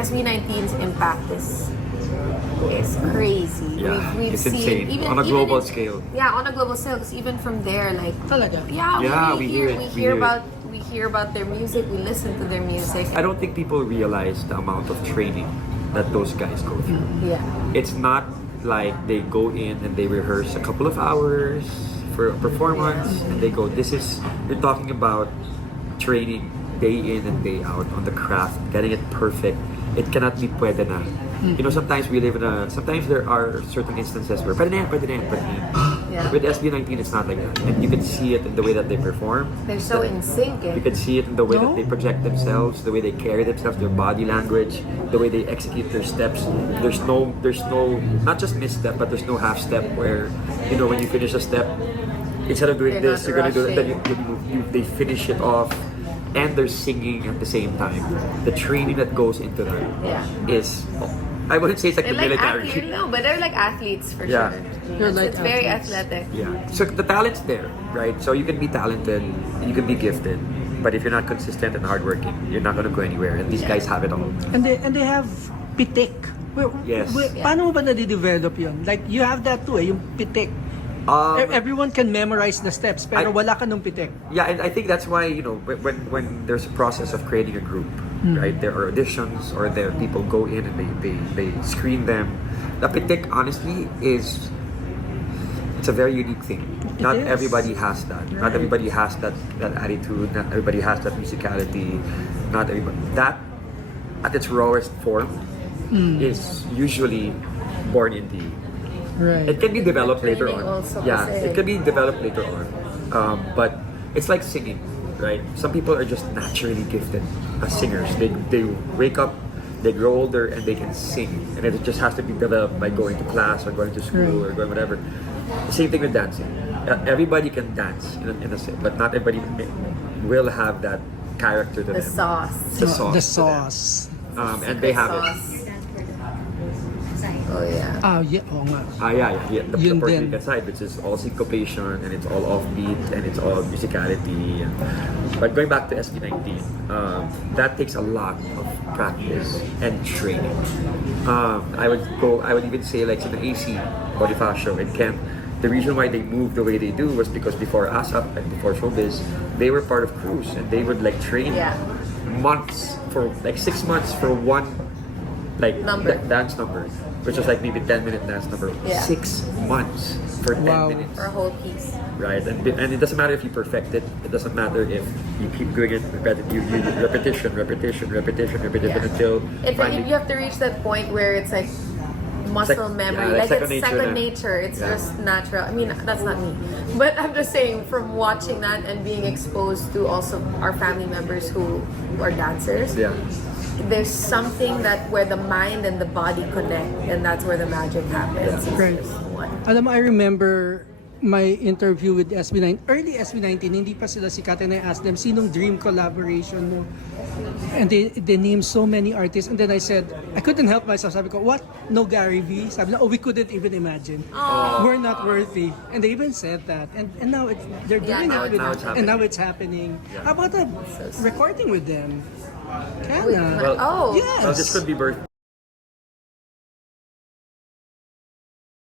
SB19's impact is crazy. Yeah, We've it's seen insane. On a global scale. Yeah, on a global scale. Because even from there, like Talaga? yeah, we hear it. We We hear hear about their music. We listen to their music. I don't think people realize the amount of training that those guys go through. Yeah. It's not like they go in and they rehearse a couple of hours for a performance and they go, you're talking about training day in and day out on the craft, getting it perfect. It cannot be pwede na. You know, sometimes sometimes there are certain instances where pwede na yan, pwede na yan, pwede na yan. Yeah. With SB19, it's not like that. And you can see it in the way that they perform. They're so in sync. You can see it in the way that they project themselves, the way they carry themselves, their body language, the way they execute their steps. There's no, not just misstep, but there's no half step where, you know, when you finish a step, instead of doing They're this, not you're gonna do it, then rushing. they finish it off, and they're singing at the same time. The training that goes into that is, I wouldn't say it's like They're the like military. athletes, no, but they're like athletes for Yeah. sure. They're like It's very athletes. athletic. Yeah. So the talent's there, right? So you can be talented, you can be gifted, but if you're not consistent and hardworking, you're not gonna go anywhere. And these guys have it all. And they have pitik. Yes. Paano mo ba nade-develop yun? Like, you have that too yung pitik. Everyone can memorize the steps, pero wala ka nung pitik. Yeah, and I think that's why, you know, when there's a process of creating a group, right? There are auditions or there people go in and they screen them. The pitik, honestly, it's a very unique thing. Not is. everybody has that. Right. Not everybody has that attitude. Not everybody has that musicality. Not everybody. That, at its rawest form, is usually born in the. Right. It can be developed later Training on. also Yeah, kasi. it can be developed later on. But it's like singing, right? Some people are just naturally gifted as singers. They wake up, they grow older, and they can sing. And it just has to be developed by going to class or going to school or going whatever. The same thing with dancing. Everybody can dance in a sense, but not everybody will have that character to The them. sauce. The sauce. The to them. sauce. And they have it. Sauce. Oh yeah. Yeah, oo nga. Yeah. The Yun Puerto din. Rican side, which is all syncopation and it's all offbeat and it's all musicality. But going back to SB19, that takes a lot of practice and training. I would even say like in the AC, Bonifacio and Kemp, the reason why they moved the way they do was because before ASAP and before Showbiz, they were part of crews and they would like train months for like 6 months for one like dance number, which was like maybe 10-minute dance number. Yeah. 6 months for 10 minutes. For a whole piece. Right, and it doesn't matter if you perfect it. It doesn't matter if you keep doing it repetition until In fact, you have to reach that point where it's like muscle memory, like it's second nature. It's just natural. I mean, that's not me, but I'm just saying from watching that and being exposed to also our family members who are dancers. Yeah. There's something that where the mind and the body connect, and that's where the magic happens. Yeah. Right. Alam mo, I remember my interview with SB9, early SB19, hindi pa sila sikat, and I asked them, sinong dream collaboration mo? And they named so many artists, and then I said, I couldn't help myself. Sabi ko, what? No Gary V? Sabi na, we couldn't even imagine. We're not worthy. And they even said that. And now they're doing it, and now it's happening. Yeah. How about a recording with them? Kiana? Well, Yes. this could be birth.